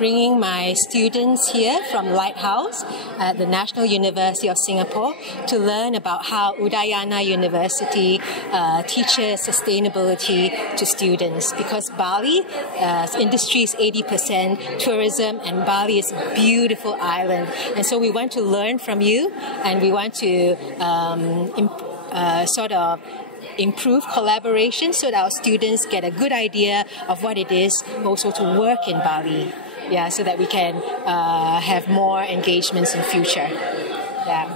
bringing my students here from Lighthouse at the National University of Singapore to learn about how Udayana University teaches sustainability to students, because Bali industry is 80% tourism, and Bali is a beautiful island. And so we want to learn from you, and we want to sort of improve collaboration so that our students get a good idea of what it is also to work in Bali. Yeah, so that we can have more engagements in future. Yeah.